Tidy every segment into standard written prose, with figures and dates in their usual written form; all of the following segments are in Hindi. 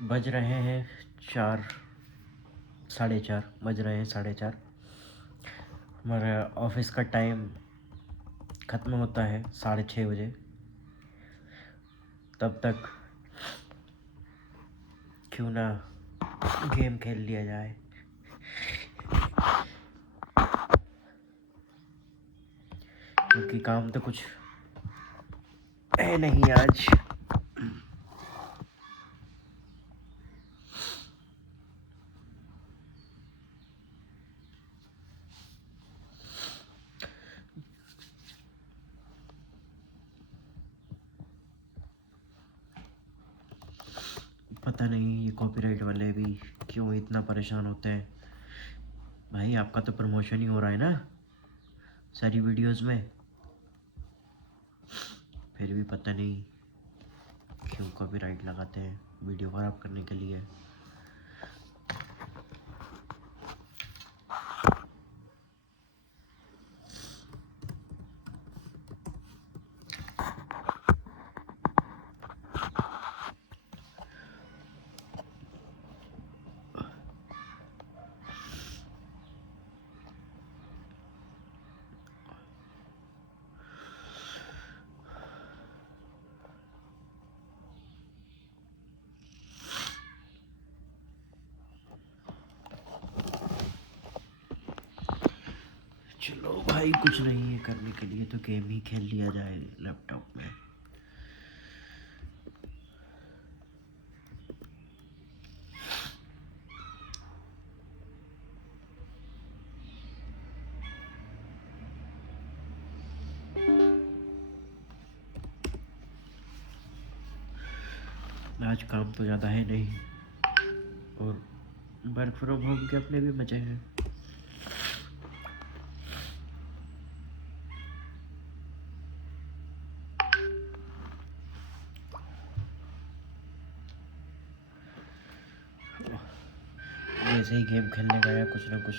बज रहे हैं 4, 4:30 बज रहे हैं 4:30। हमारा ऑफिस का टाइम ख़त्म होता है 6:30 बजे। तब तक क्यों ना गेम खेल लिया जाए। क्योंकि काम तो कुछ है नहीं आज। पता नहीं ये कॉपीराइट वाले भी क्यों इतना परेशान होते हैं। भाई आपका तो प्रमोशन ही हो रहा है ना सारी वीडियोस में, फिर भी पता नहीं क्यों कॉपीराइट लगाते हैं वीडियो ख़राब करने के लिए। चलो भाई कुछ नहीं है करने के लिए तो गेम ही खेल लिया जाए लैपटॉप में। आज काम तो ज़्यादा है नहीं और वर्क फ्रॉम होम के अपने भी मज़े हैं। जैसे ही गेम खेलने गया कुछ ना कुछ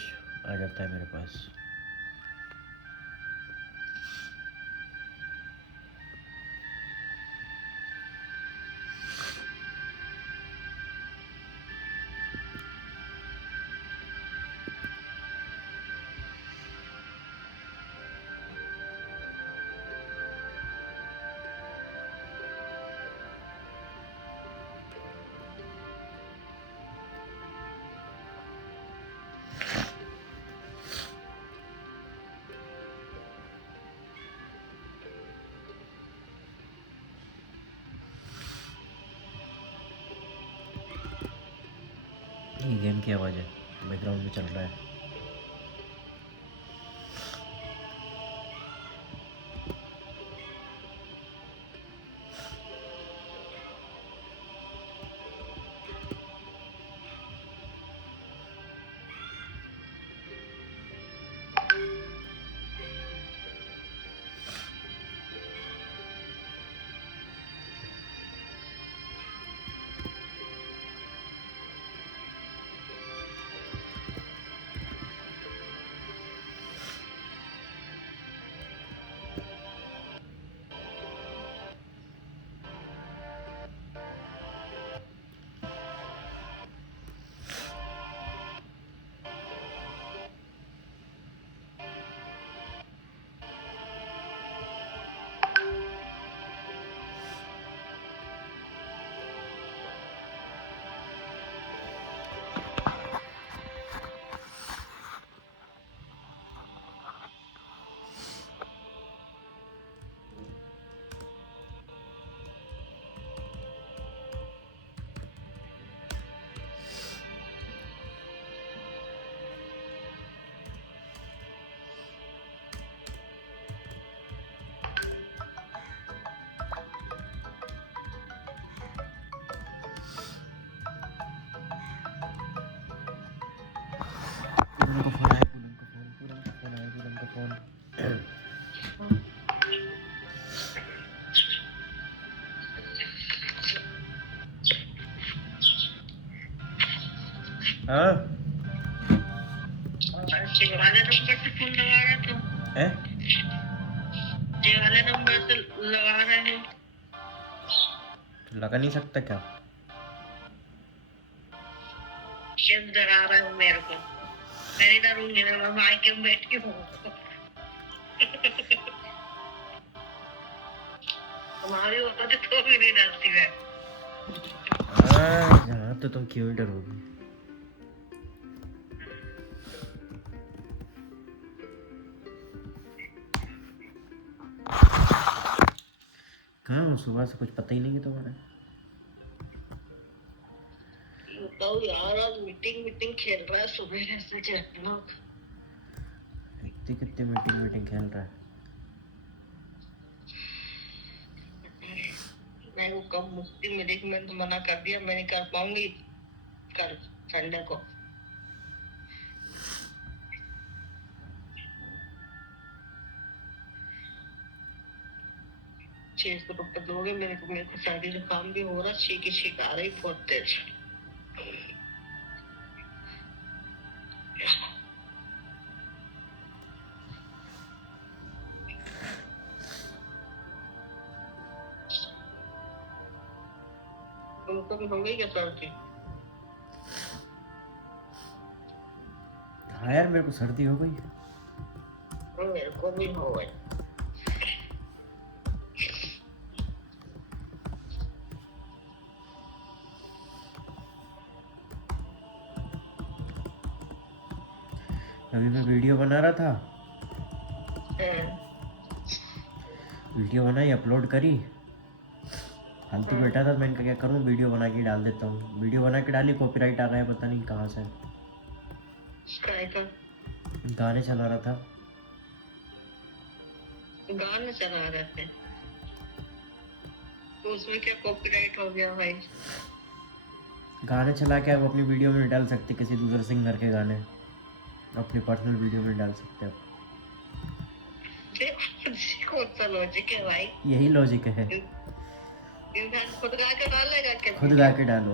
आ जाता है मेरे पास। ये गेम की आवाज़ है, बैकग्राउंड में चल रहा है। पूनम का फ़ोन आया, पूनम का फ़ोन आया, पूनम का फ़ोन। हाँ ये वाले नंबर से फोन लगा रहा था। है ये वाले नंबर से लगा रहे हैं। लगा नहीं सकता क्या? शिव डरा रहे हो मेरे को। मैं नहीं डरूंगी, मैं मायके में बैठी हूँ। तुम्हारी औरत तो भी नहीं डरती है। यहाँ तो तुम क्यों डरोगी। कहाँ हूँ, सुबह से कुछ पता ही नहीं है तुम्हारा। बताओ यार, आज मीटिंग खेल रहा है सुबह से चलना। इतनी कितनी मीटिंग खेल रहा है। मैं वो कब मुक्ति मिली कि मैंने तो मना कर दिया, मैं नहीं कर पाऊंगी कल संडे को। ₹600 दोगे मेरे को? मेरे को सर्दी जुकाम भी हो रहा, छींकी छींक आ रही बहुत तेज। तुमको भी हो गई क्या सर्दी? हाँ यार, मेरे को सर्दी हो गई। मेरे को भी हो गई। अभी मैं वीडियो बना रहा था, वीडियो बनाई अपलोड करी। फालतू बैठा था, मैंने कहा क्या करूँ, वीडियो बना के डाल देता हूँ। वीडियो बना के डाली, कॉपीराइट आ गया, पता नहीं कहाँ से। काय का गाने चला रहा था। गाने चला रहे थे तो उसमें क्या कॉपीराइट हो गया भाई? गाने चला के आप अपनी वीडियो में नहीं डाल सकते, किसी दूसरे सिंगर के गाने अपनी पर्सनल वीडियो में डाल सकते हो। कौन सा लॉजिक है भाई? यही लॉजिक है। इंसान खुद गा के डालेगा क्या? खुद गा के डालो।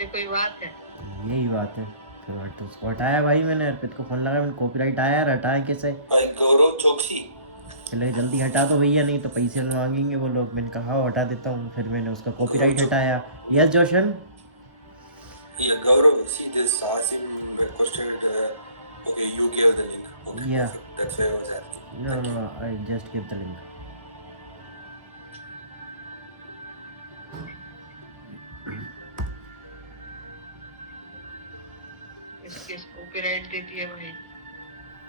ये कोई बात है? यही बात है। फिर तो उसको हटाया भाई मैंने, अर्पित को फोन लगा, मैंने कॉपीराइट आया यार, हटाएं कैसे। गौरव चौकसी चले जल्दी हटा दो भैया, नहीं तो पैसे मांगेंगे वो लोग। मैंने कहा हटा देता हूँ, फिर मैंने उसका कॉपीराइट हटाया। Yes जोशन। Yeah, Gaurav, see this Asim requested. Okay, you gave the link. Okay, Yeah. perfect. That's why I was asking. No, I just give the link. इसके कॉपीराइट दे दिया भाई।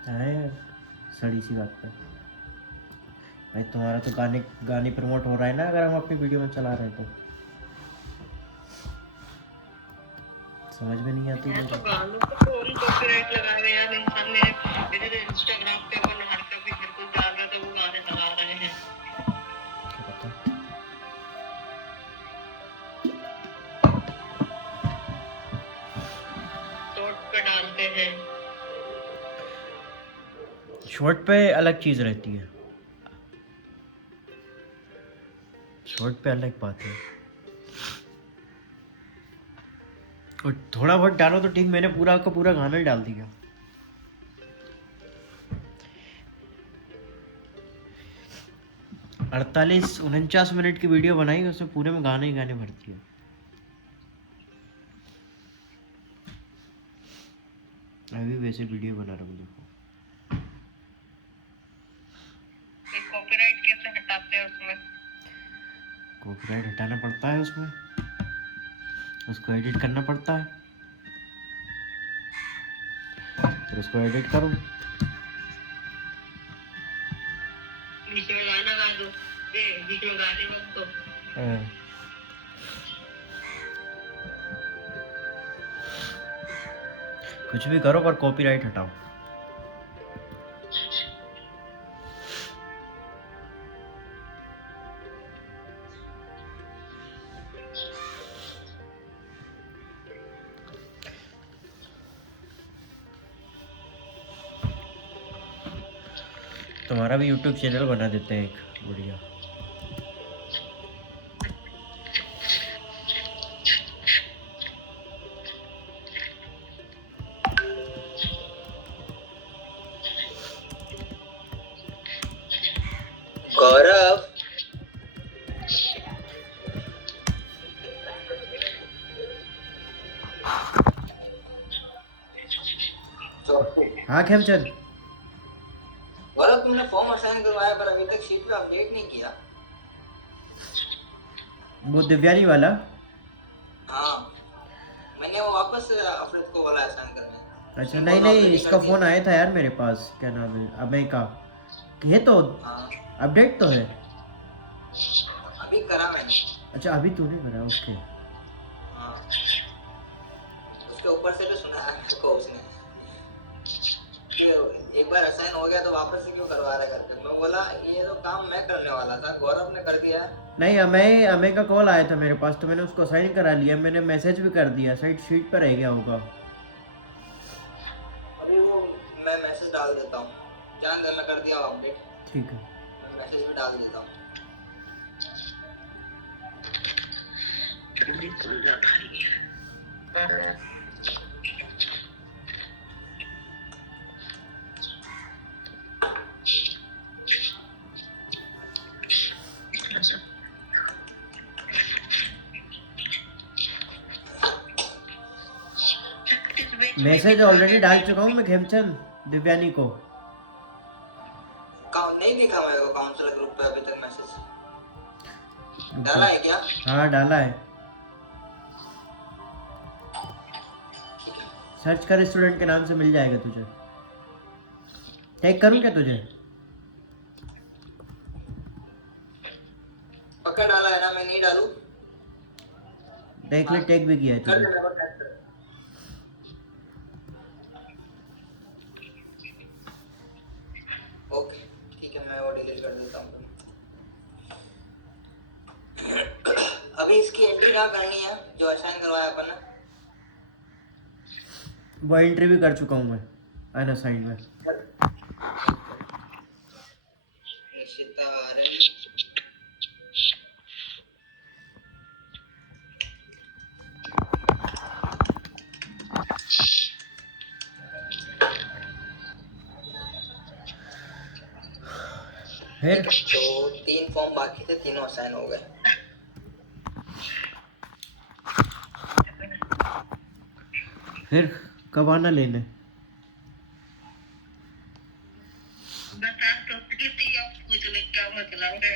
है सड़ी सी बात पे भाई, तुम्हारा तो गाने प्रमोट हो रहा है ना, अगर हम अपनी वीडियो में चला रहे हैं तो। समझ में नहीं आती मैं है। तो गानों को कौन कॉपीराइट लगा रहे हैं यार? इंसान मेरे इधर इंस्टाग्राम पे अपन हर कभी हर कोई डाल रहे तो वो गाने लगा रहे हैं। क्या पता। शॉर्ट पे डालते हैं। शॉर्ट पे अलग चीज रहती है, शॉर्ट पे अलग बात है। और थोड़ा बहुत डालो तो ठीक, मैंने पूरा का पूरा गाना ही डाल दिया। अड़तालीस 49 मिनट की वीडियो बनाई, उसमें पूरे में गाने ही गाने भर दिए। अभी वैसे वीडियो बना रहा हूँ, देखो। कॉपीराइट कैसे हटाते हैं उसमें? कॉपीराइट हटाना पड़ता है उसमें, उसको एडिट करना पड़ता है, फिर उसको एडिट करो। बीच में गाना गा दो, बीच में गाने मत दो। कुछ भी करो पर कॉपीराइट हटाओ। तुम्हारा भी यूट्यूब चैनल बना देते हैं एक बढ़िया। गौरव, हाँ खेमचंद, गौरव तुमने फॉर्म असाइन करवाया पर अभी तक शीट पे अपडेट नहीं किया। वो दिव्यानी वाला। हाँ, मैंने वो वापस अफरीद को बोला असाइन करने। अच्छा, उसने नहीं बोला नहीं, already इसका कर फ़ोन दिया। आया था यार मेरे पास, क्या नाम है, अभय का। है तो हाँ, अपडेट तो है। अभी करा मैंने। अच्छा, अभी तूने करा, ओके। हाँ, उसके ऊपर से भी सुनाया मेरे को उसने कि एक बार असाइन हो गया तो वापस से क्यों करवा रहा है करके। मैं बोला ये तो काम मैं करने वाला था, गौरव ने कर दिया। नहीं, अमय का कॉल आया था मेरे पास, तो मैंने उसको साइन करा लिया, मैंने मैसेज भी कर दिया, साइड शीट पर रह गया होगा। अभी वो मैं मैसेज डाल देता हूँ, जान दे, मैं कर दिया अपडेट। ठीक है। मैं मैसेज भी डाल देता हूँ। जल्दी खुल जा भाई। मैसेज ऑलरेडी डाल चुका हूँ मैं खेमचंद, दिव्यानी को। नहीं दिखा मेरे को काउंसलर ग्रुप पे अभी तक मैसेज। डाला है क्या? हाँ, डाला है। सर्च कर, स्टूडेंट के नाम से मिल जाएगा तुझे। टैग करूँ क्या तुझे? पक्का डाला है ना, मैं नहीं डालूं? देख ले, टैग भी किया है कर दे तुझे। मेरे को टैग कर। ओके ठीक है, मैं वो डिलीट कर देता हूँ। अभी इसकी एंट्री कहाँ करनी है जो असाइन करवाया अपन ने? वो एंट्री भी कर चुका हूँ मैं अनअसाइंड में। निश्चिता आर्यन। फिर तो 3 फॉर्म बाकी थे, तीनों असाइन हो गए। फिर कब आना लेने? बता तो किसी अब पूछ ले क्या मतलब है।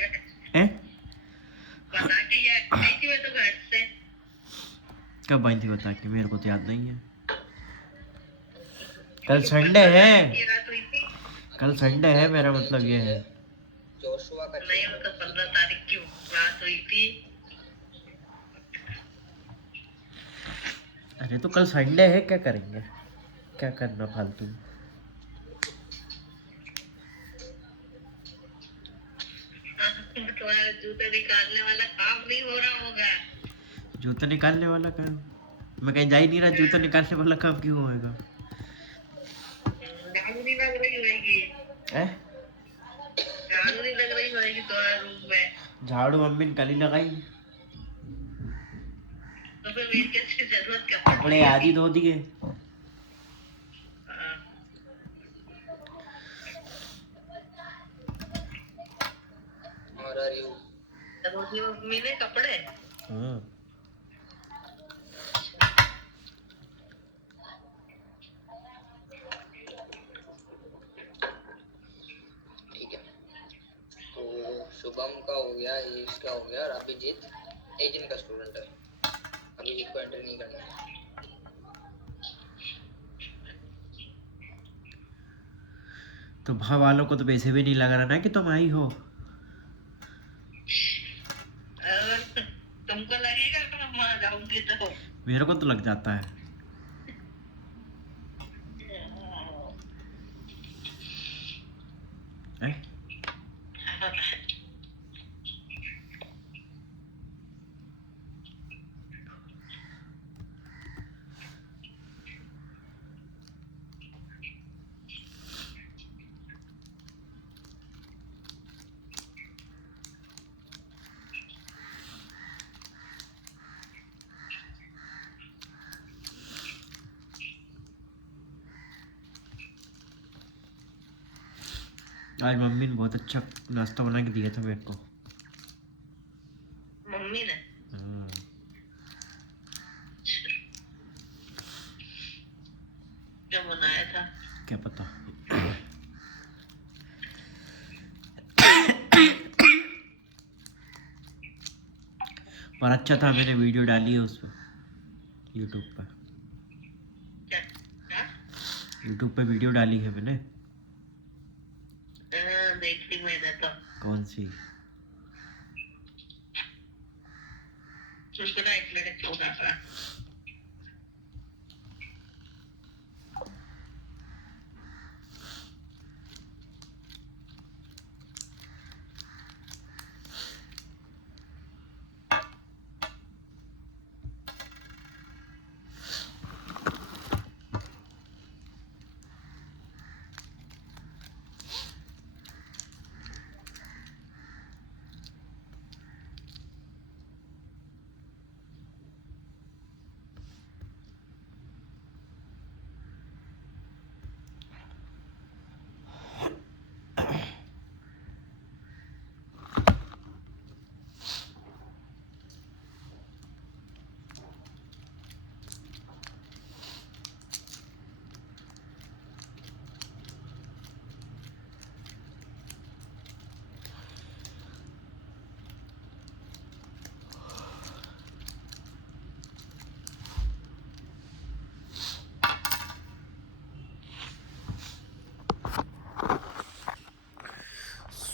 हैं? बता के ये आई थी मैं तो घर से। कब आई थी बता के? मेरे को तो याद नहीं है। कल संडे है, ये रात हुई थी। कल संडे है, मेरा मतलब ये है। जोशुआ का नहीं वो तो 15 तारीख की रात हुई थी। अरे तो कल संडे है, क्या करेंगे, क्या करना फालतू में। तुम्हारा जूते निकालने वाला काम नहीं हो रहा होगा। जूता निकालने वाला काम? मैं कहीं जा ही नहीं रहा, जूता निकालने वाला काम क्यों होएगा? झाड़ू नहीं लग रही होगी। हैं? झाड़ू नहीं लग रही होगी तुम्हारे रूम में। झाड़ू मम्मी ने कल ही लगाई, तो फिर मेरी कैसी जरूरत क्या कपड़े आज ही धो दिए। और आर यू? रोटी मम्मी ने कपड़े। हाँ। ठीक है, तो शुभम का हो गया, ये इसका हो गया, और अभिजीत एजेंट का स्टूडेंट है, अभिजीत को एंटर नहीं करना है। तो भाव वालों को तो वैसे भी नहीं लग रहा ना कि तुम आई हो। तुमको लगेगा कि मैं वहां जाऊंगी तो? मेरे को तो लग जाता है। हैं? आज मम्मी ने बहुत अच्छा नाश्ता बना के दिया था मेरे को। मम्मी ने हाँ, क्या बनाया था? क्या पता। पर अच्छा था, मैंने वीडियो डाली है उसमें, यूट्यूब पर। क्या क्या? यूट्यूब पे वीडियो डाली है मैंने। देखी मैंने तो। कौन सी? सुन ना, एक मिनट छोटा सा।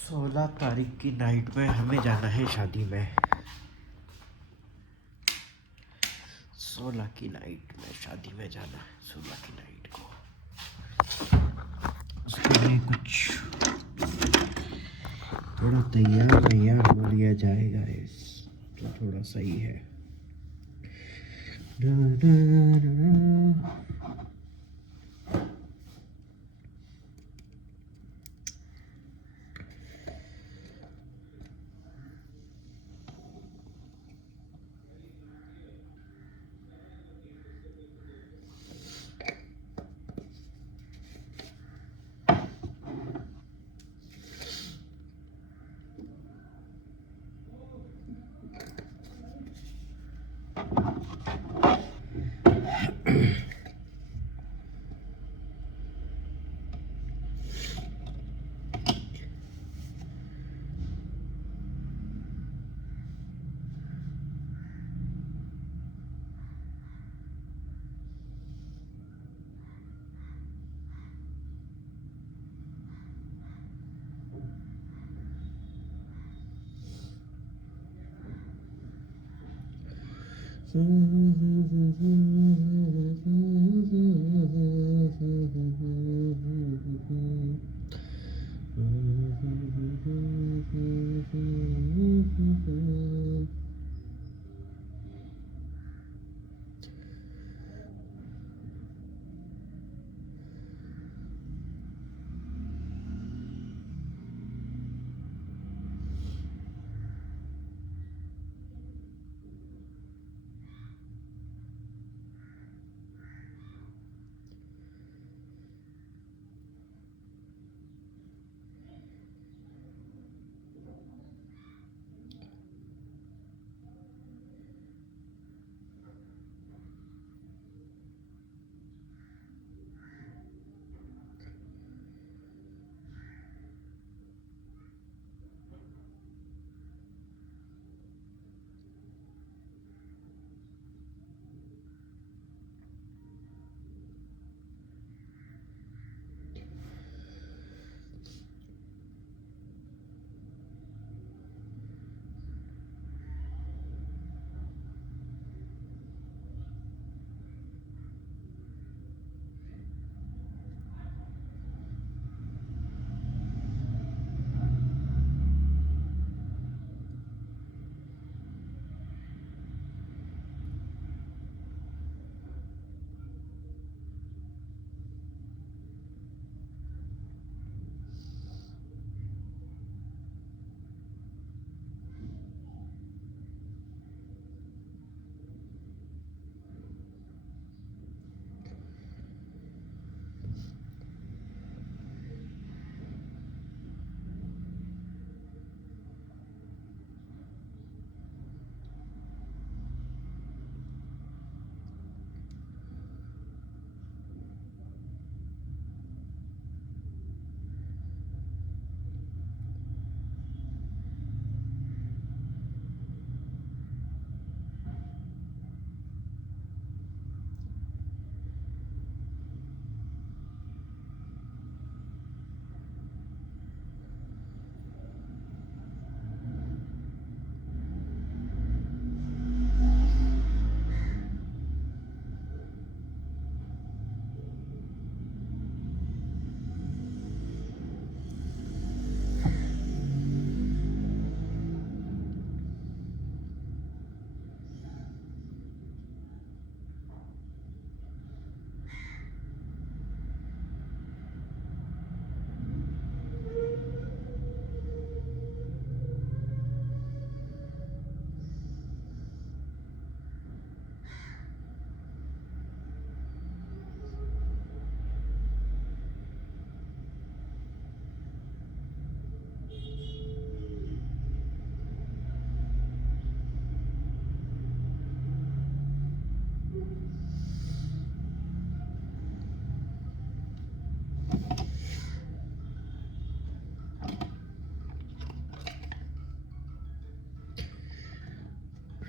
सोलह तारीख की नाइट में हमें जाना है शादी में। 16 की नाइट में शादी में जाना है, 16 की नाइट को। उसके लिए कुछ थोड़ा तैयार हो लिया जाएगा, इस तो थोड़ा सही है।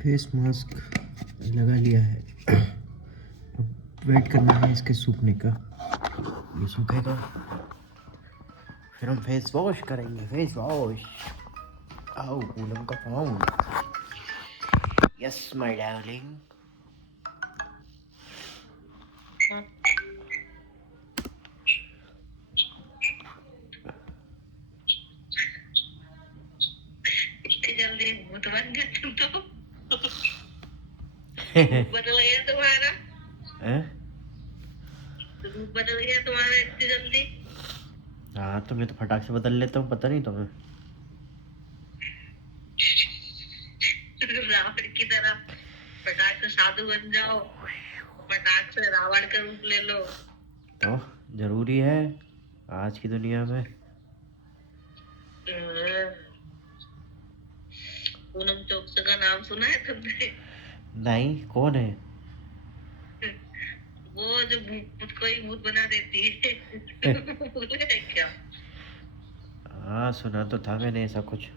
फेस मास्क लगा लिया है, अब वेट करना है इसके सूखने का। ये सूखेगा फिर हम फेस वॉश करेंगे। फेस वॉश, आओ पूनम का फोन। Yes my darling. इतनी जल्दी भूत बन गए तुम तो। रूप बदल गया तुम्हारा। हैं? रूप बदल गया तुम्हारा इतनी जल्दी। हाँ तो मैं तो फटाक से बदल लेता हूँ, पता नहीं तुम्हें। रावण की तरह फटाक से साधु बन जाओ, फटाक से रावण का रूप ले लो। तो जरूरी है आज की दुनिया में। पूनम चौकसे का नाम सुना है तुमने? नहीं, कौन है? वो जो भूत को ही भूत बना देती है। भूले है क्या? हाँ सुना तो था मैंने ऐसा कुछ।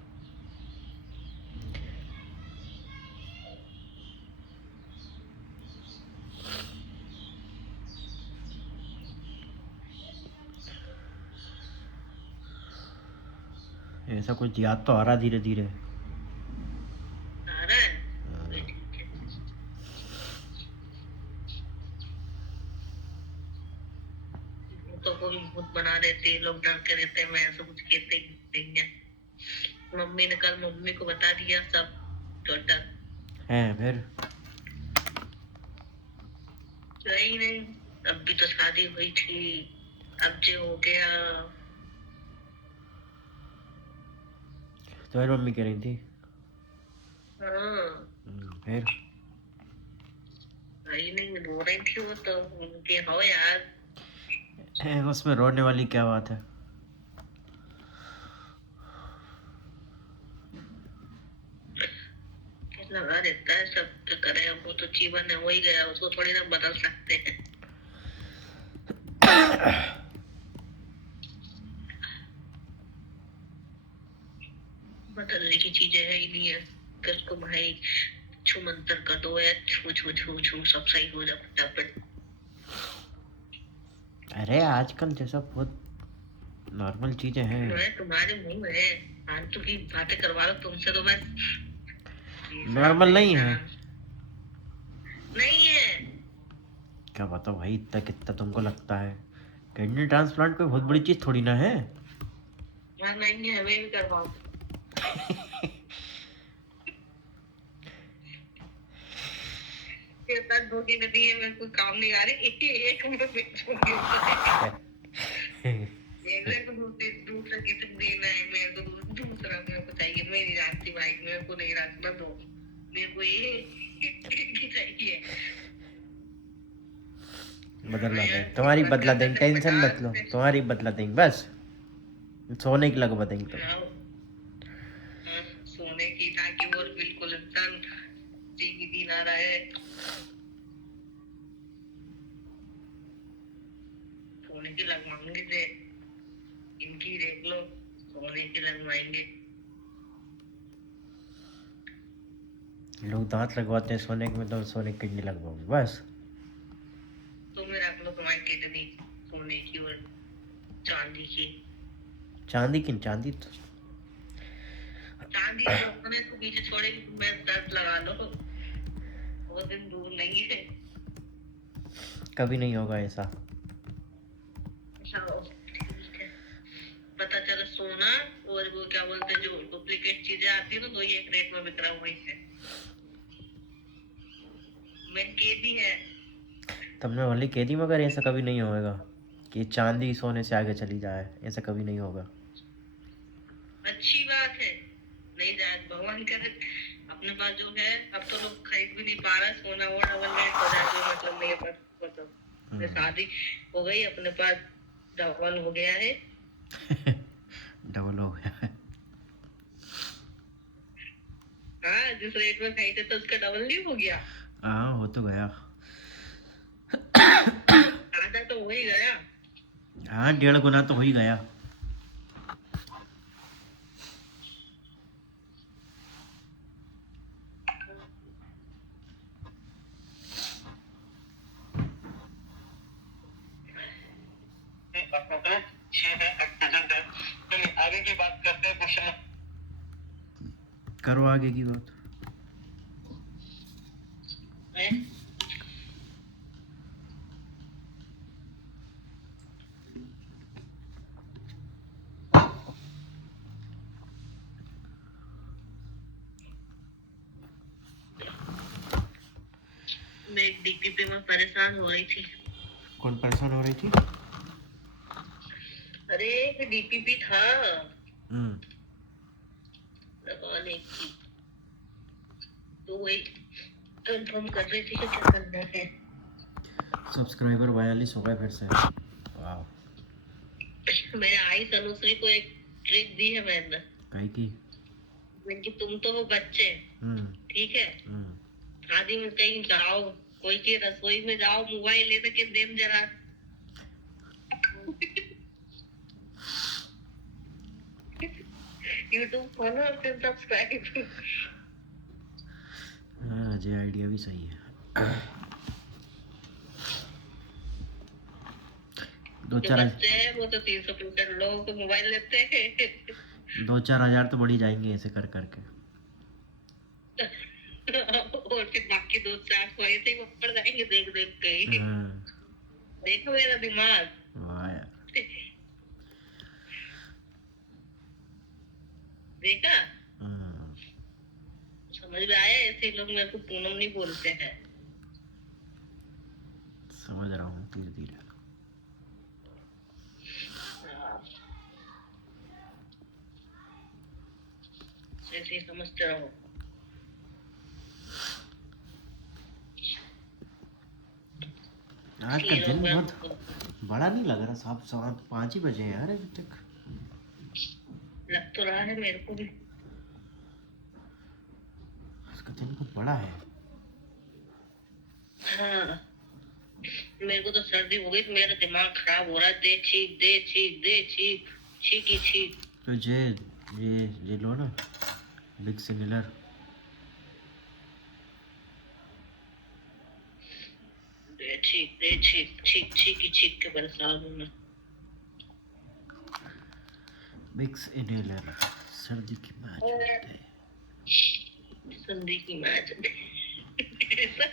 ऐसा कुछ याद तो आ रहा धीरे धीरे। आ रहा है? ठीक है। भूतों को भी भूत बना देते हैं लोग, डर के रहते हैं। मैं ऐसा कुछ कहते ही नहीं है। मम्मी ने कल मम्मी को बता दिया सब टोटल। है फिर? नहीं नहीं, अब भी तो शादी हुई थी, अब जो हो गया। तुम्हारी मम्मी कह रही थी? हाँ, फिर? नहीं नहीं, रो रही थी वो तो। उनके हो यार। उसमें रोने वाली क्या बात है? लगा देता है सब, क्या करे। अब वो तो जीवन है, वही गया, उसको थोड़ी ना बदल सकते हैं। बदलने की चीजें है ही नहीं है। कि उसको भाई छू मंतर कर दो या छू छू छू छू सब सही हो जाए फटाफट। अरे आजकल जैसा बहुत नॉर्मल चीजें हैं। मैं तुम्हारे मुंह में फालतू की बातें करवा लो तुमसे तो मैं। नॉर्मल नहीं है? नहीं है। क्या बताओ भाई, इतना कितना तुमको लगता है? किडनी ट्रांसप्लांट कोई बहुत बड़ी चीज थोड़ी ना है। हाँ नहीं है, हमें भी करवाओ। ये तक धोखी नदी है, मेरे को काम नहीं आ रही। एक मिनट मेरे को दूसरा गिफ्ट देना है। मेरे को दूसरा मेरे को चाहिए। मेरी रास्ती भाई, मेरे को नहीं रास्ता दो। मेरे को ये चाहिए। बदला देंगे तुम्हारी, बदला देंगे, टेंशन मत लो, तुम्हारी बदला देंगे बस। सोने की लगवा देंगे तुम। सोने की, ताकि वो बिल्कुल इंसान जी भी ना रहे। सोने की लगवाएंगे थे, इनकी देख लो, सोने की लगवाएंगे। लोग दांत लगवाते हैं सोने के में, तो सोने की किडनी लगवाओगे बस। तुम्हें रख लो तुम्हारी किडनी सोने की और चांदी की। चांदी की? चांदी तो चांदी तो अपने को पीछे छोड़ेगी, मैं दर्द लगा लो। वो दिन दूर नहीं है। कभी नहीं होगा ऐसा। चलो ठीक है। पता चला सोना और वो क्या बोलते हैं, जो डुप्लीकेट चीजें आती है ना, तो ये एक रेट में बिक रहा हुआ है। मैं केदी है। तुमने बोली केदी, मगर ऐसा कभी नहीं होगा कि चांदी सोने से आगे चली जाए, ऐसा कभी नहीं होगा। अच्छी बात है, नहीं जाए भगवान करे। अपने पास जो है, अब तो लोग खरीद भी नहीं पा रहे सोना वो डबल रेट हो जाए, कोई मतलब नहीं है। पर मतलब शादी हो गई, अपने पास डबल हो गया है। डबल हो गया है। हाँ, जिस रेट में खरीदे तो उसका डबल नहीं हो गया? हाँ हो तो गया। आधा तो हो ही गया। हाँ 1.5 गुना तो हो ही गया। करो आगे की बात। हैं? मैं एक डीपीपी में परेशान हो रही थी। कौन परेशान हो रही थी? अरे एक डीपीपी था हम्म। लगाने की, तो वही कंफर्म कर रही थी कि क्या करना है। सब्सक्राइबर 42 हो गए फिर से। वाह। मैंने आई तनुश्री को एक ट्रिक दी है मैंने। कहीं की? मैंने कि तुम तो हो बच्चे, हम्म। ठीक है, हम्म। आदि में कहीं जाओ, कोई की रसोई में जाओ, मोबाइल लेने के देम जरा। यूट्यूब फॉलो और फिर सब्सक्राइब। हाँ, ये आइडिया भी सही है। दो जो चार बच्चे हैं वो तो 365 लोगों को मोबाइल लेते हैं। 2-4 हजार तो बढ़ ही जाएंगे ऐसे कर करके। और फिर बाकी 2-4 को ऐसे ही ऊपर जाएंगे देख देख के ही। हाँ। देखो मेरा दिमाग। वाह यार। देखा, हम्म, समझ में आया। ऐसे लोग मेरे को पूनम नहीं बोलते हैं। समझ रहा हूँ धीरे धीरे। ऐसे ही समझते रहो। आज का ये दिन लोग बहुत मेरे बड़ा नहीं लग रहा। साहब 5 ही बजे हैं यार अभी तक। को लग तो रहा है मेरे को भी। इसका दिन बहुत बड़ा है। हाँ, मेरे को तो सर्दी हो गई, मेरा दिमाग खराब हो रहा है। दे छीक दे छीक दे छीक, छीकी छीक। तो ये लो ना, बिग सिमिलर। दे छीक छीक छीकी छीक के परेशान हूँ मैं। बिक्स इनहेलर सर्दी की मैच होते हैं। सर्दी की मैच ऐसा।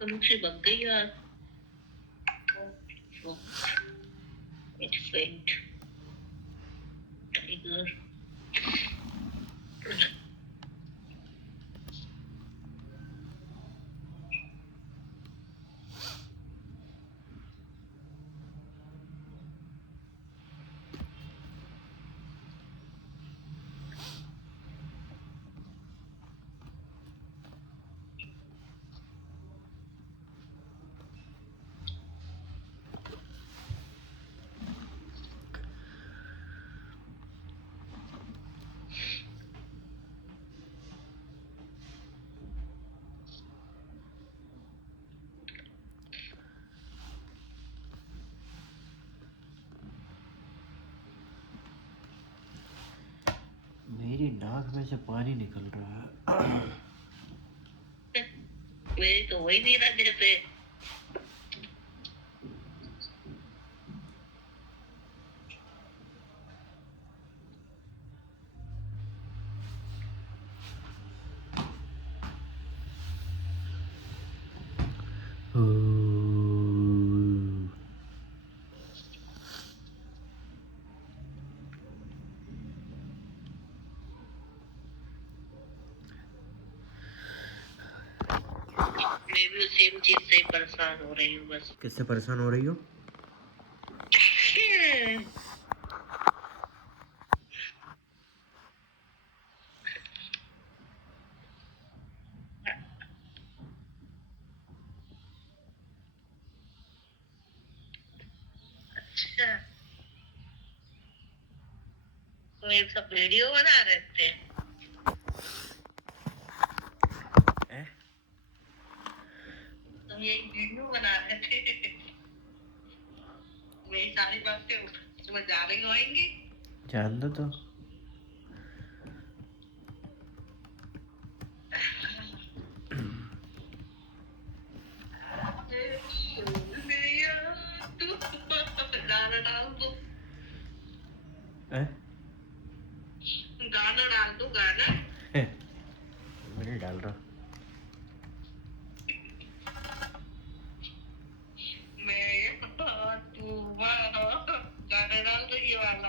मुझे बग गई यार। It's fate. Tiger. मेरी नाक में से पानी निकल रहा है। मेरी तो वही नहीं रहा जैसे। मैं भी सेम चीज से ही परेशान हो रही हूँ बस। किससे परेशान हो रही हो? अच्छा, तो ये सब वीडियो बना रहे थे? तुम यही वीडियो बना रहे थे? मेरी सारी बातें उसमें जा रही होंगी। जान दो तो। गाना डाल दो, हैं? गाना डाल दो, गाना। मैं नहीं डाल रहा। गाना डाल दो ये वाला।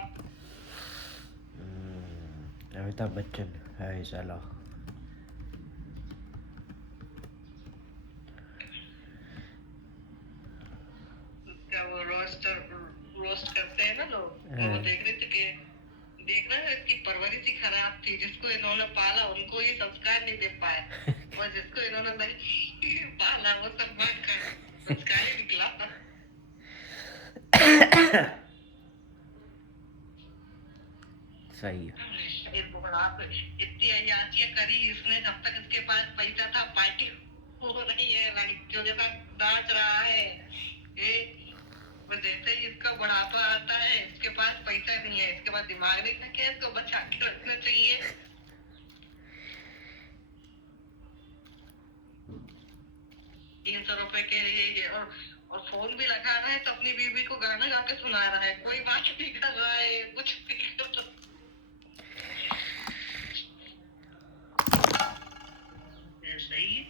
अमिताभ बच्चन है साला। क्या वो रोस्ट करते हैं ना लोग, तो वो देख रहे थे कि देख रहे हैं कि परवरिश ही खराब थी। जिसको इन्होंने पाला उनको ये संस्कार नहीं दे पाए, और जिसको इन्होंने नहीं पाला वो सम्मान का संस्कार ही निकला। सही है। इतनी अयाचियां करी इसने, जब तक इसके पास पैसा था। पार्टी हो रही है, लड़कियों के साथ नाच रहा है ये। वो जैसे ही इसका बुढ़ापा आता है, इसके पास पैसा नहीं है, इसके पास दिमाग नहीं था, क्या इसको बचा के रखना चाहिए। 300 रुपए के लिए ये, और फोन भी लगा रहा है तो अपनी बीवी को गाना गा के सुना रहा है। कोई बात नहीं कर रहा है, कुछ भी कर रहा है। सही है,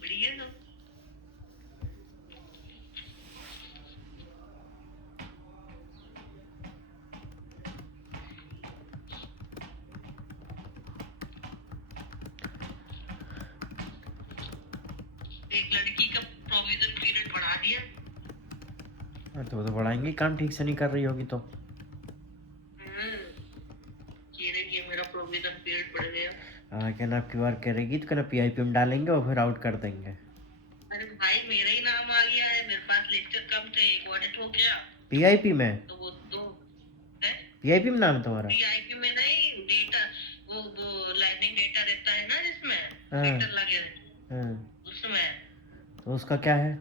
बढ़िया ना। एक लड़की का प्रोविजन पीरियड बढ़ा दिया। तो बढ़ाएंगे, काम ठीक से नहीं कर रही होगी तो। ये मेरा प्रोविजन पीरियड बढ़ गया। हाँ, कहना आपकी बार करेगी तो कहना PIP में डालेंगे और फिर आउट कर देंगे। अरे भाई, मेरा ही नाम आ गया है, मेरे पास लेक्चर कम थे, एक ऑडिट हो गया। PIP में? तो वो दो है। PIP में नाम है तुम्हारा? PIP में नहीं, डेटा वो लाइनिंग डेटा रहता है ना, जिसमें हाँ। लेक्चर लगे रहते, उसमें। तो उसका क्या है?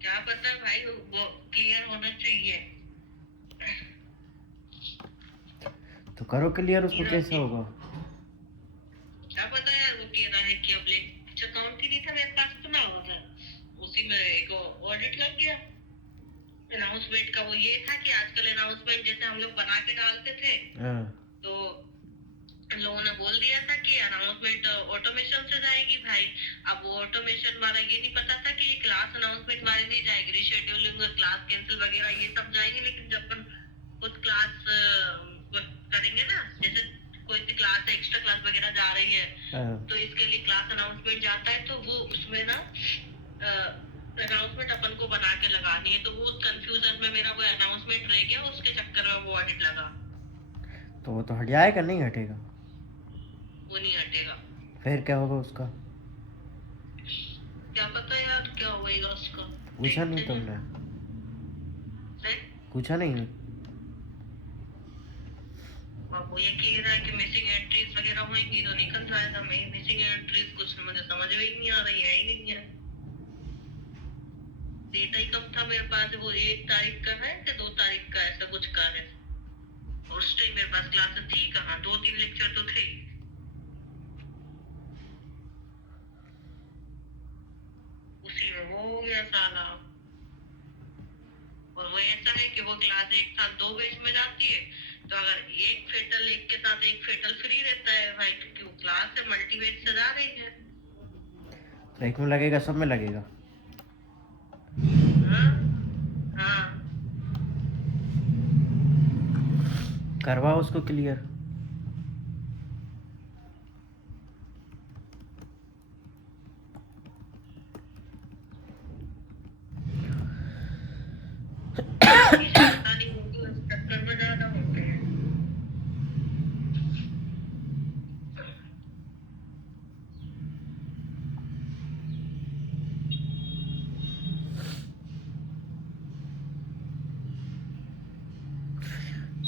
क्या पता भाई, वो क्लियर होना चाहिए। तो करो क्लियर, उसको कैसे होगा? क्या पता यार, वो कह रहा है कि अब लेक्चर काउंट ही नहीं था मेरे पास, सुना हुआ था उसी में एक ऑडिट लग गया। अनाउंसमेंट का वो ये था कि आजकल अनाउंसमेंट जैसे हम लोग बना के डालते थे, तो लोगों ने बोल दिया था कि अनाउंसमेंट ऑटोमेशन से जाएगी भाई। अब वो ऑटोमेशन हमारा ये नहीं पता था कि क्लास अनाउंसमेंट हमारी नहीं जाएगी, रिशेड्यूलिंग और क्लास कैंसिल वगैरह ये सब जाएंगे। लेकिन जब अपन खुद क्लास करेंगे ना, जैसे कोई सी क्लास एक्स्ट्रा क्लास वगैरह जा रही है, तो इसके लिए क्लास अनाउंसमेंट जाता है, तो वो उसमें ना अनाउंसमेंट अपन को बना के लगानी है। तो वो कंफ्यूजन में मेरा वो अनाउंसमेंट रह गया, उसके चक्कर में वो ऑडिट लगा। तो वो तो हट जाएगा, नहीं हटेगा? वो नहीं हटेगा। फिर क्या होगा उसका? क्या पता यार क्या होएगा उसका। पूछा नहीं तुमने? पूछा नहीं? अब वो ये कह रहा है कि मिसिंग एंट्रीज वगैरह होंगी तो निकल जाएगा। मैं मिसिंग एंट्रीज कुछ मुझे समझ में ही नहीं आ रही है ही नहीं है। डेटा ही कम था मेरे पास, वो 1 तारीख का है कि 2 तारीख का ऐसा कुछ का है। और उस टाइम मेरे पास क्लासेस थी कहाँ, 2-3 लेक्चर तो थे। उसी में वो हो गया साला। और वो ऐसा है कि वो क्लास एक साथ 2 बैच में जाती है, तो अगर एक फेटल एक के साथ एक फेटल फ्री रहता है भाई, क्योंकि वो क्लास से मल्टी बैच से जा रही है। तो एक में लगेगा, सब में लगेगा? हाँ। करवाओ उसको क्लियर।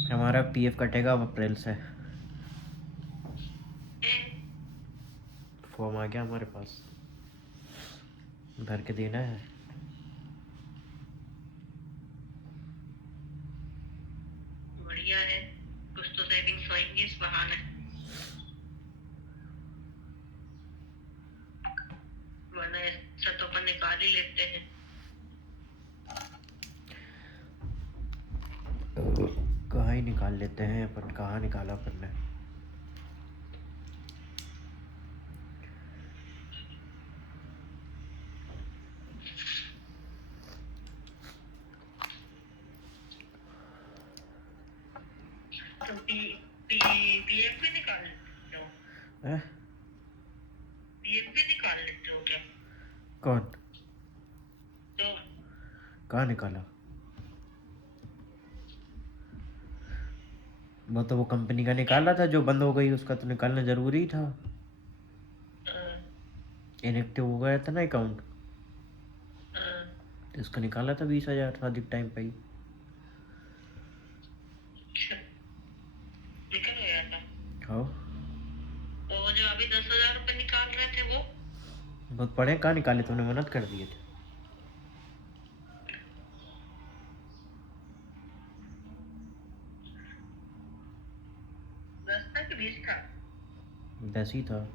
हमारा पीएफ कटेगा अब अप्रैल से। फॉर्म आ गया हमारे पास, भर के देना है। बढ़िया है, कुछ तो सेविंग्स होंगी इस बहाने, वरना ऐसा तो अपन निकाल ही लेते हैं। कहाँ ही निकाल लेते हैं अपन, कहाँ निकाला अपन ने। तो पीएफ भी निकाल लेते हो? हैं? पीएफ भी निकाल लेते हो क्या? कौन? तो कहाँ निकाला? वो कंपनी का निकाला था जो बंद हो गई, उसका तो निकालना जरूरी था। इनएक्टिव हो गया था ना अकाउंट, तो उसका निकाला था 20,000 अधिक टाइम पे ही। निकल गया था। हाँ, तो वो जो अभी 10,000 रुपए निकाल रहे थे वो बहुत पढ़े, कहाँ निकाले, तुमने मदद कर दिए थे। 10 था कि 20 था? 10 ही था।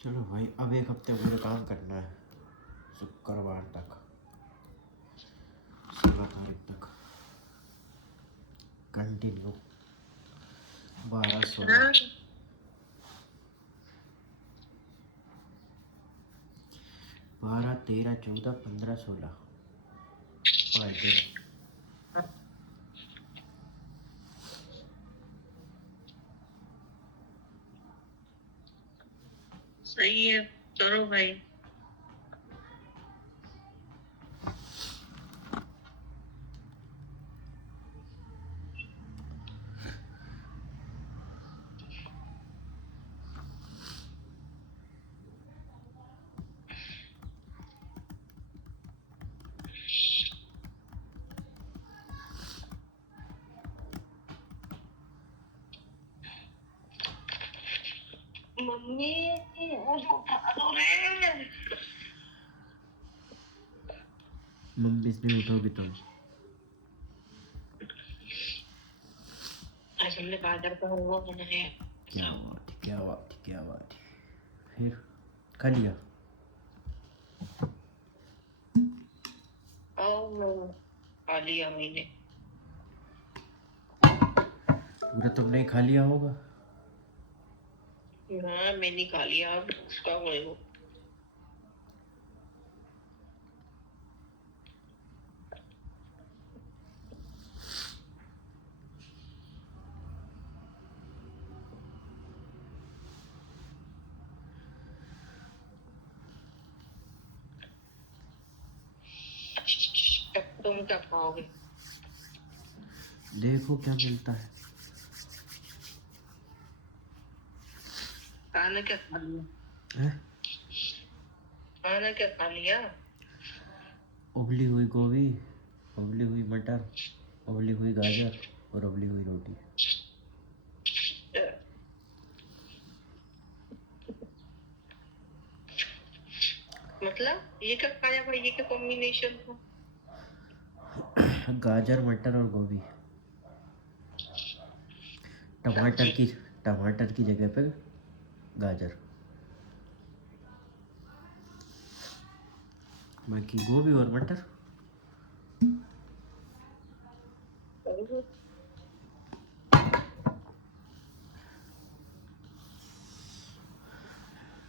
चलो भाई, अब एक हफ्ते पूरे काम करना है, शुक्रवार तक, 16 तारीख तक कंटिन्यू 12, 16, 12, 13, 14, 15, 16 5 दिन। सही है, करो भाई। मम्मी मुझे उठा दो रे। मम्मी से नहीं उठोगी तुम। असल में गाजर का हलवा बनाया। क्या बात है, क्या बात है, क्या बात है। फिर खा लिया? खा लिया मैंने। पूरा तुमने ही खा लिया होगा। हाँ मैंने खा लिया, अब उसका वो तुम क्या खाओगे? देखो क्या मिलता है। खाना क्या खा लिया? हैं? खाना क्या खा लिया? उबली हुई गोभी, उबली हुई मटर, उबली हुई गाजर और उबली हुई रोटी। मतलब ये क्या खाया भाई, ये क्या कॉम्बिनेशन था? गाजर, मटर और गोभी। टमाटर की जगह पे गाजर। बाकी गोभी और मटर।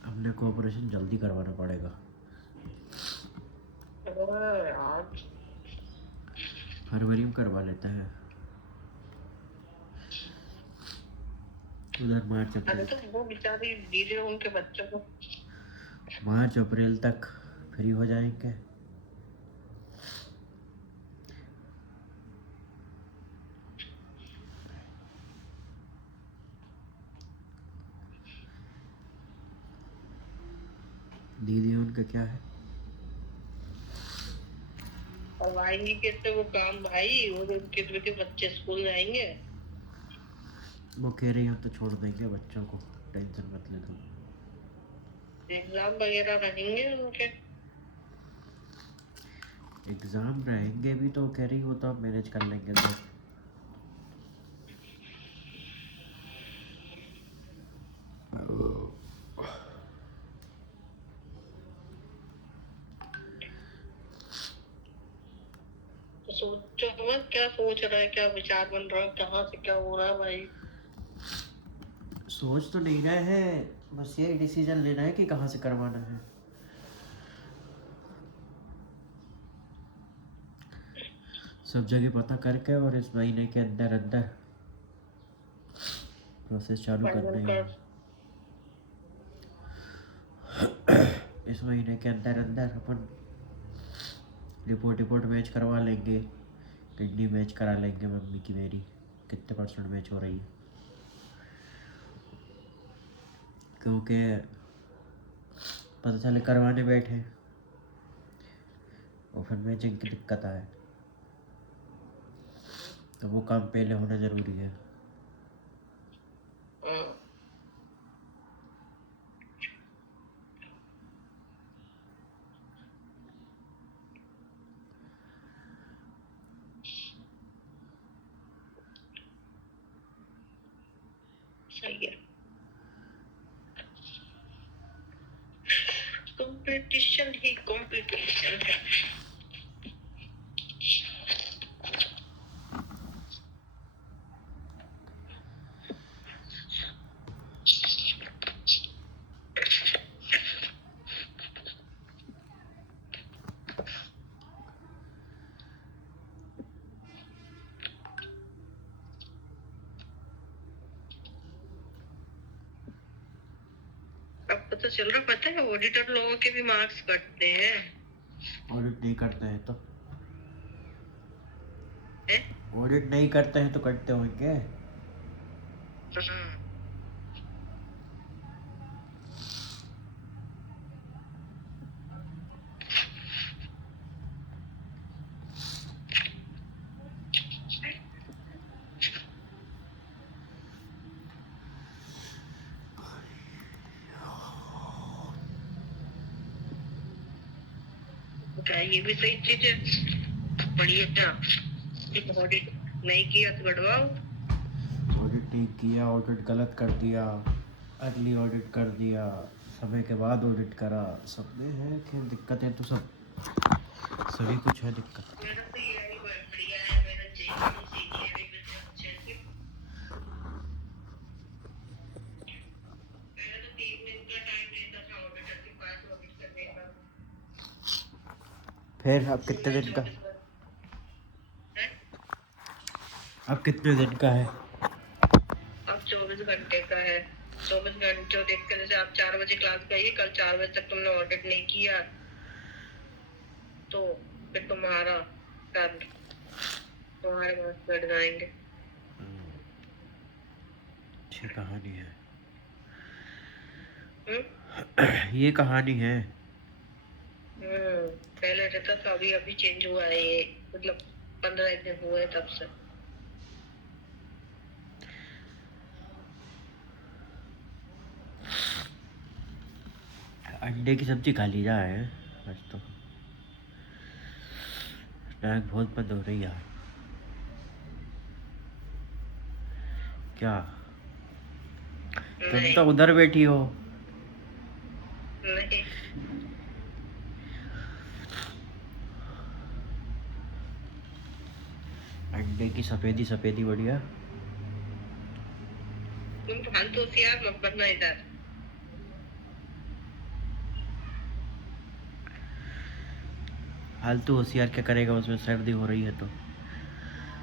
अपने को ऑपरेशन जल्दी करवाना पड़ेगा। फरवरी में करवा लेता है, उधर मार्च अरे अप्रैल। तो वो बेचारी दीदी उनके बच्चों को मार्च अप्रैल तक फ्री हो जाएंगे। दीदी उनका क्या है, करवाएंगी कैसे वो काम भाई, और उनके बच्चे स्कूल जाएंगे। वो कह रही हम तो छोड़ देंगे बच्चों को, टेंशन मत ले तुम। एग्जाम वगैरह रहेंगे उनके। एग्जाम रहेंगे भी तो कह रही वो तो हम मैनेज कर लेंगे तो। तो सोचो मत क्या सोच रहा है, क्या विचार बन रहा है, कहाँ से क्या हो रहा है भाई। सोच तो नहीं रहे हैं, बस ये डिसीजन लेना है कि कहाँ से करवाना है। सब जगह पता करके और इस महीने के अंदर अंदर प्रोसेस चालू करना फाइनल है। कर। इस महीने के अंदर अंदर अपन रिपोर्ट मैच करवा लेंगे, किडनी मैच करा लेंगे मम्मी की मेरी, कितने परसेंट मैच हो रही है, क्योंकि पता चले करवाने बैठे और फिर मैचिंग की दिक्कत आए, तो वो काम पहले होना ज़रूरी है। सही है। कंपटीशन ही कॉम्प्लिकेशन है। अब पता चल रहा, पता है ऑडिटर लोगों के भी मार्क्स कटते हैं। ऑडिट नहीं करते हैं तो हैं? ऑडिट नहीं करते हैं तो करते होंगे। हाँ। क्या ये भी सही चीज है, बढ़िया। ऑडिट नहीं किया तो कटवाओ। ऑडिट नहीं किया, ऑडिट गलत कर दिया, अगली ऑडिट कर दिया, समय के बाद ऑडिट करा, सब में है खैर दिक्कतें तो सब, सभी कुछ है दिक्कत। मेरा तो ये है बढ़िया है, मेरा जेईई सीजीपीए भी अच्छे थे। मैंने तो 3 दिन का टाइम देता था ऑडिटर के पास ऑडिट करने का। फिर अब कितने दिन का, अब कितने दिन का है? अब 24 घंटे का है। 24 घंटे देख कर, जैसे आप 4 बजे क्लास गई, कल 4 बजे तक तुमने ऑडिट नहीं किया तो फिर तुम्हारे मार्क्स बढ़ जाएंगे। अच्छी कहानी है। हम्म। ये कहानी है। पहले रहता था, अभी अभी चेंज हुआ है ये, मतलब 15 दिन हुए तब से। अंडे की सब्जी खा ली जाए आज तो, नाक बहुत बंद हो रही है यार। क्या तुम नहीं तो उधर बैठी हो? नहीं, अंडे की सफेदी सफेदी बढ़िया। तुम फालतू होशियार मत बनना इधर। फालतू होशियार क्या करेगा, उसमें सर्दी हो रही है तो।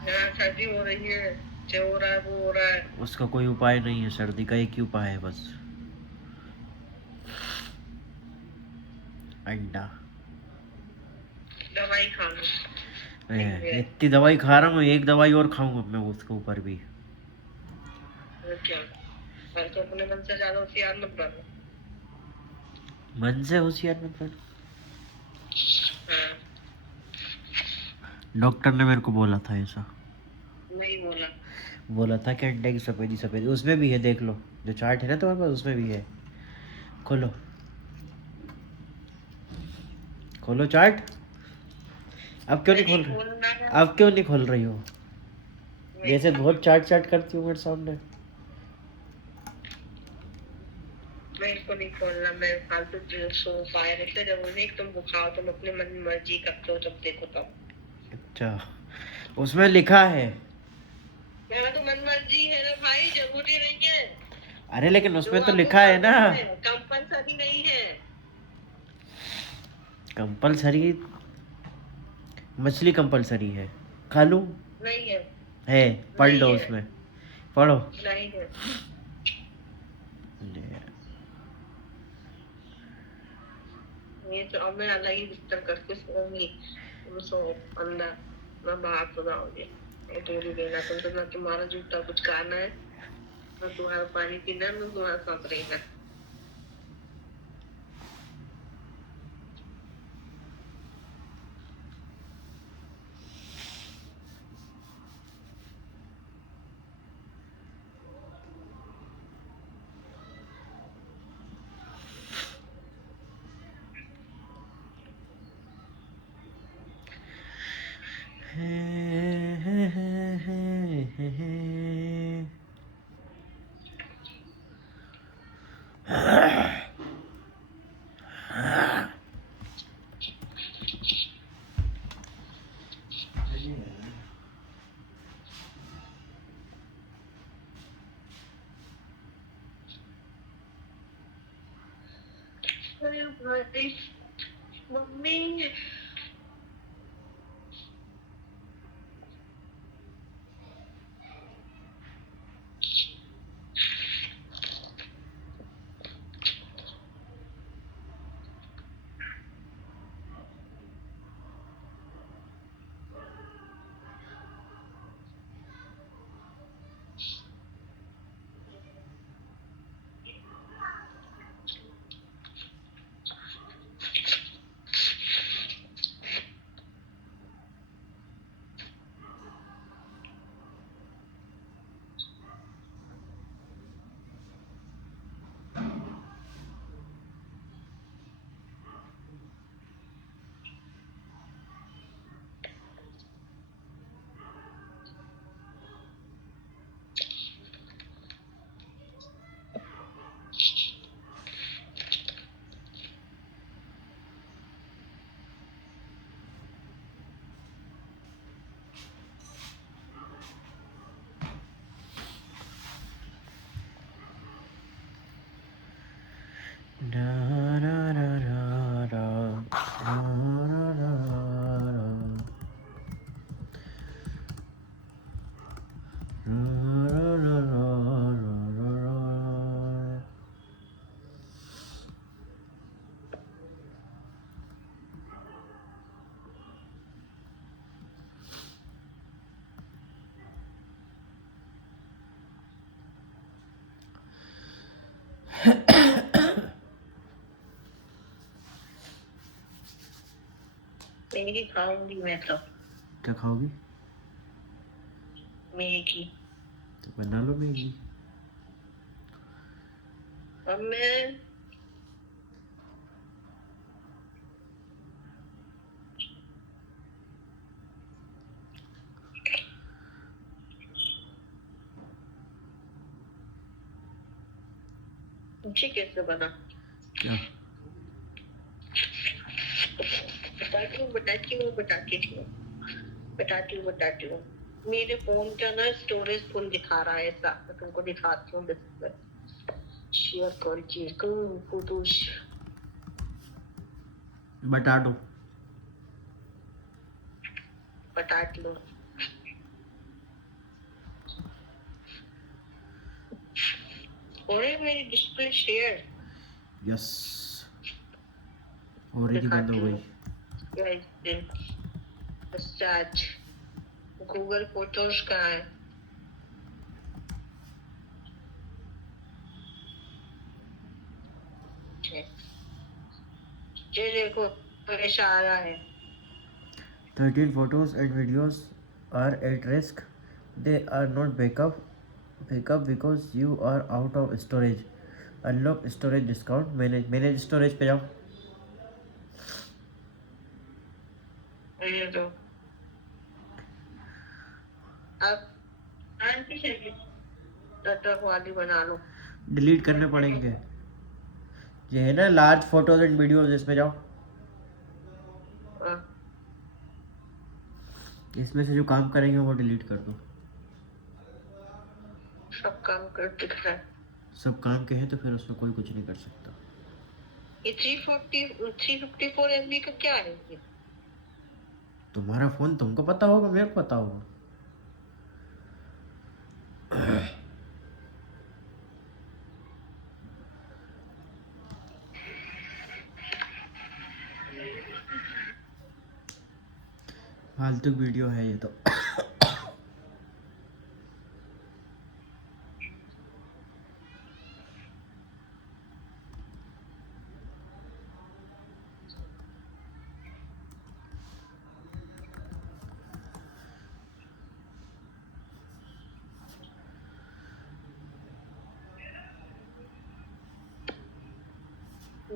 यहाँ सर्दी हो रही है, जो हो रहा है वो हो रहा है। उसका कोई उपाय नहीं है, सर्दी का एक ही उपाय है बस, अंडा। दवाई खा लो। सही है। इतनी दवाई खा रहा हूँ, एक दवाई और खाऊंगा मैं उसके ऊपर भी। और क्या, पर तो अपने मन से ज्यादा होशियार मत बनो। मन से होशियार मतलब? हाँ, डॉक्टर ने मेरे को बोला था ऐसा। नहीं बोला। बोला था कि अंडे की सफेदी सफेदी, उसमें भी है, देख लो जो चार्ट है ना तुम्हारे पास, उसमें भी है। खोलो खोलो चार्ट। अब क्यों नहीं नहीं खोल रही? बोलना है। अब क्यों नहीं खोल रही हो? नहीं, जैसे बहुत चार्ट चार्ट करती हूँ मेरे सामने। मेरे को नहीं खोलना। मैं फालतू सो पाए रहते, जब उन्हें तुम बुखाओ, तुम अपने मन की मर्जी करते हो, जब देखो तब। अच्छा, उसमें लिखा है। मेरा तो मन मर्जी है ना भाई, जरूरी नहीं है। अरे लेकिन जो उसमें तो आपको लिखा है ना, करना है, कंपलसरी नहीं है। कंपलसरी। मछली कंपलसरी है, खा लूं? नहीं है। है, पढ़ नहीं लो है। उसमें, पढ़ो। नहीं है। ये तो अब मैं अलग ही बिस्तर करके सोऊंगी। तुम सो अंदर, मैं बाहर सो जाऊंगी। ये दूरी देना, तुम तो ना तुम्हारा जूता कुछ खाना है, ना तुम्हारा पानी पीना है, ना तुम्हारा सांस रहना। अरे भाई, मम्मी। मैगी खाऊंगी मैं तो। क्या खाओगी? मैगी। तो बना लो मैगी। अब मैं मुझे कैसे बना? क्या? बताती हूँ बताती हूँ बताती हूँ बताती हूँ बताती हूँ। मेरे फोन का ना स्टोरेज फुल दिखा रहा है ऐसा, मैं तुमको दिखाती हूँ डिस्प्ले शेयर कर जी फोटोज बता दो। बता लो। और मेरी डिस्प्ले शेयर यस, हो रही थी, बंद हो दिखाती गई। हूँ। चार्ज गूगल फोटोज कहाँ है? ये देखो ऐसा आ रहा है। 13 photos and videos are at risk. They are not backup because you are out of storage. Unlock storage discount. Manage storage पे जाओ। ये तो अब आंटी चाहिए डाटा वाली बना लो। डिलीट करने पड़ेंगे। ये है ना लार्ज फोटोज एंड वीडियोज, इसमें जाओ। हाँ, इसमें से जो काम करेंगे वो डिलीट कर दो। सब काम कर दिख रहा है। सब काम के हैं तो फिर उसमें कोई कुछ नहीं कर सकता। ये 354 MB का क्या है ये? तुम्हारा फोन तुमको पता होगा, मेरे को पता होगा। फालतू वीडियो है ये तो।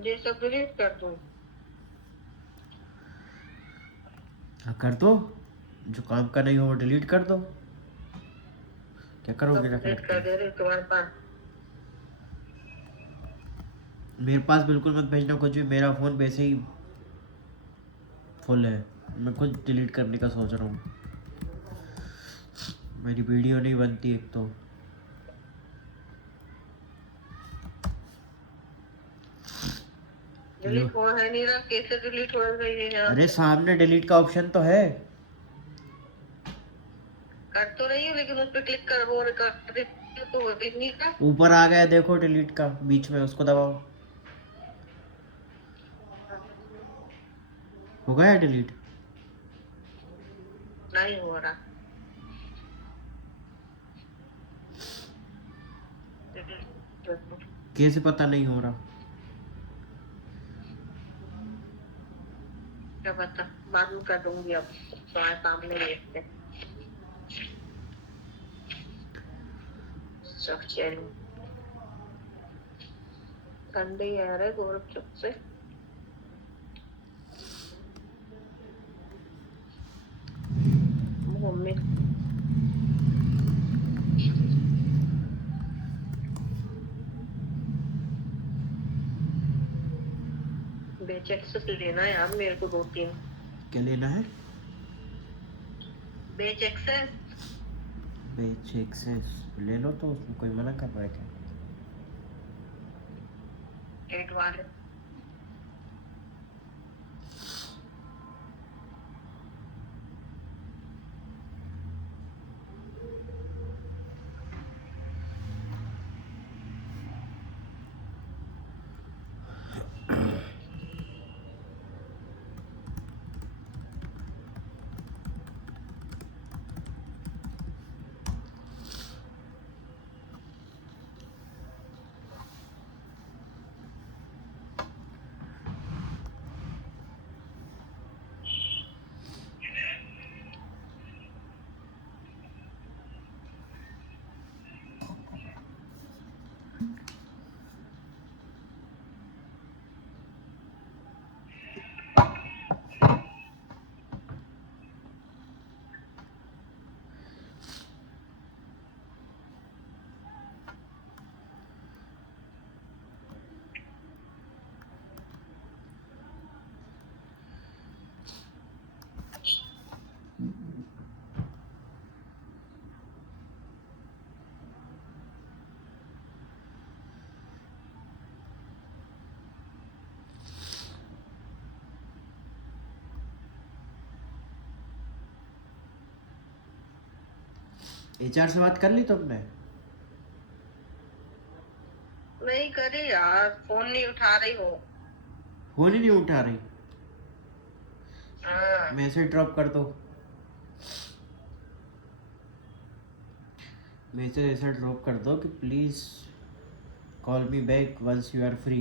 ये सब डिलीट कर दूं? हाँ कर दो, जो काम का नहीं हो वो डिलीट कर दो। क्या करोगे सब रख डिलीट रख कर के? दे रहे तुम्हारे पास। मेरे पास बिल्कुल मत भेजना कुछ भी, मेरा फ़ोन वैसे ही फुल है। मैं खुद डिलीट करने का सोच रहा हूँ। मेरी वीडियो नहीं बनती एक तो। डिलीट हो है नहीं रहा, कैसे डिलीट हो रहा है ये? अरे सामने डिलीट का ऑप्शन तो है। कर तो रही हूँ लेकिन उस पर क्लिक कर वो कर देती हूँ तो नहीं का। ऊपर आ गया देखो डिलीट का, बीच में उसको दबाओ। हो गया डिलीट? नहीं हो रहा। कैसे पता नहीं हो रहा? क्या पता, बाद में कर दूंगी। अब तुम्हारे सामने देखते हैं। स्ट्रक्चर ठंडे ही आ रहा है गोरख चुप से। मम्मी बेच एक्सेस लेना है यार मेरे को 2-3। क्या लेना है? बेच एक्सेस बेच एक्सेस ले लो, तो उसमें कोई मना कर रहा है क्या? 8 वाले। एचआर से बात कर ली तुमने? नहीं करी यार, फोन नहीं उठा रही हो। फोन ही नहीं उठा रही। हाँ, मैसेज ड्रॉप कर दो। मैसेज ऐसा ड्रॉप कर दो कि please call me back once you are free,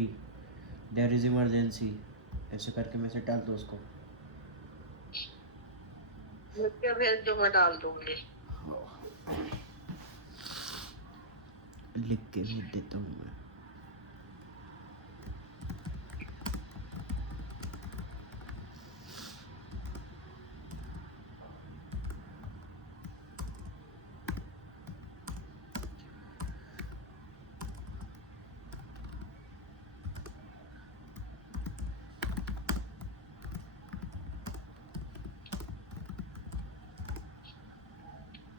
there is emergency, ऐसे करके मैसेज डाल दो उसको। लिख के भेज दो, मैं डाल दूंगी। लिख के भेज देता हूँ मैं।